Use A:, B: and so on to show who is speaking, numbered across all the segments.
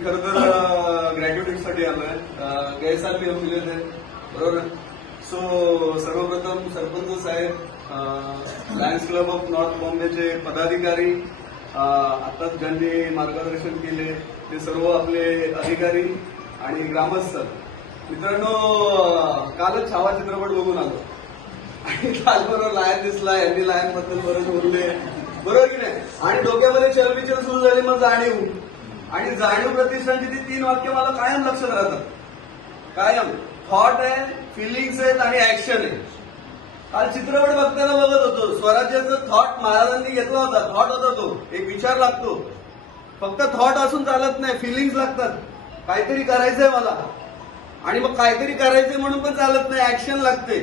A: मी खरं तर ग्रॅज्युएटसाठी आलोय. गैरसाल मी साल भी बरोबर सो सर्वप्रथम sarpanch saheb Lions Club of North बॉम्बेचे पदाधिकारी आताच ज्यांनी मार्गदर्शन केले ते सर्व आपले अधिकारी आणि ग्रामस्थ. मित्रांनो कालच छावा चित्रपट बघून आलो. आणि काल बरोबर लायन दिसला यांनी लायनबद्दल बरंच बोलले. बरोबर की नाही? आणि डोक्यामध्ये चलबिचल सुरू झाली मग जाणीव. आणि जाणीव प्रतिष्ठानची ती तीन वाक्य मला कायम लक्षात राहतात कायम. थॉट आहे फिलिंग्स आहेत आणि ऍक्शन आहे. काल चित्रपट बघताना बघत होतो स्वराज्याचा थॉट महाराजांनी घेतला होता. थॉट होता तो. एक विचार लागतो. फक्त थॉट असून चालत नाही फिलिंग्स लागतात. काहीतरी करायचंय मला. आणि मग काहीतरी करायचंय म्हणून पण चालत नाही ऍक्शन लागते.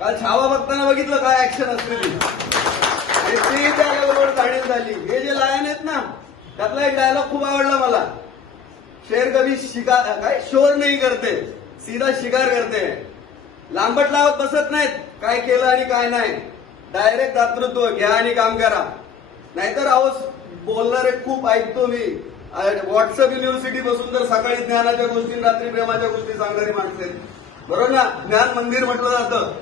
A: काल छावा बघताना बघितलं काय ऍक्शन असते ती. आणि ते जाणीव झाली. हे जे लायन आहेत ना त्यातला एक डायलॉग खूप आवडला मला. शेर कधी शिकार काय? शोर नाही करते. सीधा शिकार करते. लांबट लावत बसत नाहीत. काय केलं आणि काय नाही. डायरेक्ट दातृत्व घ्या आणि काम करा. नाहीतर अहो बोलणारे खूप ऐकतो मी. व्हॉट्सअप युनिव्हर्सिटी बसून तर सकाळी ज्ञानाच्या गोष्टी रात्री प्रेमाच्या गोष्टी सांगणारी माणसे बरोबर ना? ज्ञान मंदिर म्हटलं जातं.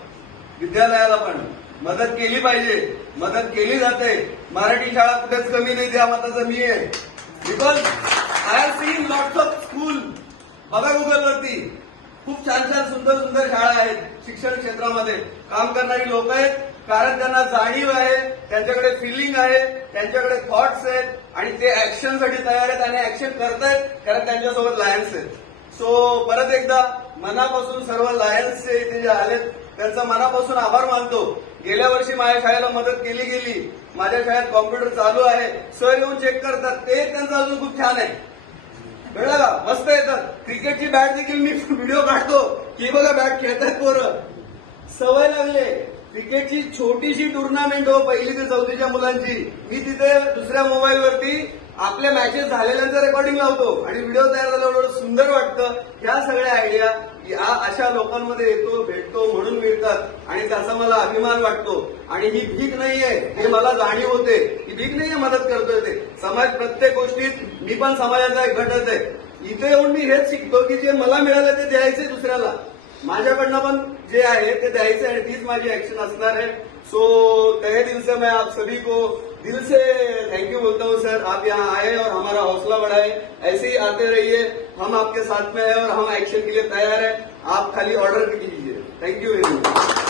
A: विद्यालयाला पण. मदत केली पाहिजे. मदत केली जाते. मराठी शाळा कुठेच कमी नाही त्या मताचं मी आहे. Because I have seen lots of school बघा गुगलवरती खूप छान छान सुंदर सुंदर शाळा आहेत शिक्षण क्षेत्रामध्ये. काम करणारी लोक आहेत. कारण त्यांना जाणीव आहे त्यांच्याकडे फिलिंग आहे त्यांच्याकडे थॉट्स आहेत आणि ते ऍक्शनसाठी तयार आहेत आणि ऍक्शन करतायत कारण त्यांच्यासोबत लायन्स आहेत. सो परत एकदा मनापासून सर्व लायन्सचे इथे जे आलेत त्यांचा मनापासून आभार मानतो. गेल्या वर्षी माझ्या शाळेला मदत केली गेली. माझ्या शाळेत कॉम्प्युटर चालू आहे. सर येऊन चेक करतात. ते त्यांचं अजून खूप छान आहे. कळलं का? मस्त येतात. क्रिकेटची बॅट देखील मी व्हिडिओ काढतो. की बघा बॅट खेळतात पोरं. सवय लागले. क्रिकेटची छोटीशी टुर्नामेंट हो पहिली ते चौथीच्या मुलांची. मी तिथे दुसऱ्या मोबाईलवरती आपल्या मॅचेस झालेल्यांचं रेकॉर्डिंग लावतो आणि व्हिडिओ तयार झाल्यावर एवढं सुंदर वाटतं. ह्या सगळ्या आयडिया या अशा लोकांमध्ये येतो भेटतो म्हणून मिळतात. आणि त्याचा मला अभिमान वाटतो. आणि ही भीक नाहीये हे मला जाणीव होते. ही भीक नाहीये मदत करतोय ते. समाज प्रत्येक गोष्टीत मी पण समाजाचा एक घटक आहे. इथे येऊन मी हेच शिकतो की जे मला मिळालं ते द्यायचे दुसऱ्याला. माझ्याकडनं जे है ते द्यायचं आणि तीच है सो तहे दिल से मैं आप सभी को दिल से थैंक यू बोलता हूँ सर आप यहाँ आए और हमारा हौसला बढ़ाए। ऐसे ही आते रहिए। हम आपके साथ में है और हम एक्शन के लिए तैयार है। आप खाली ऑर्डर कीजिए। Thank you very much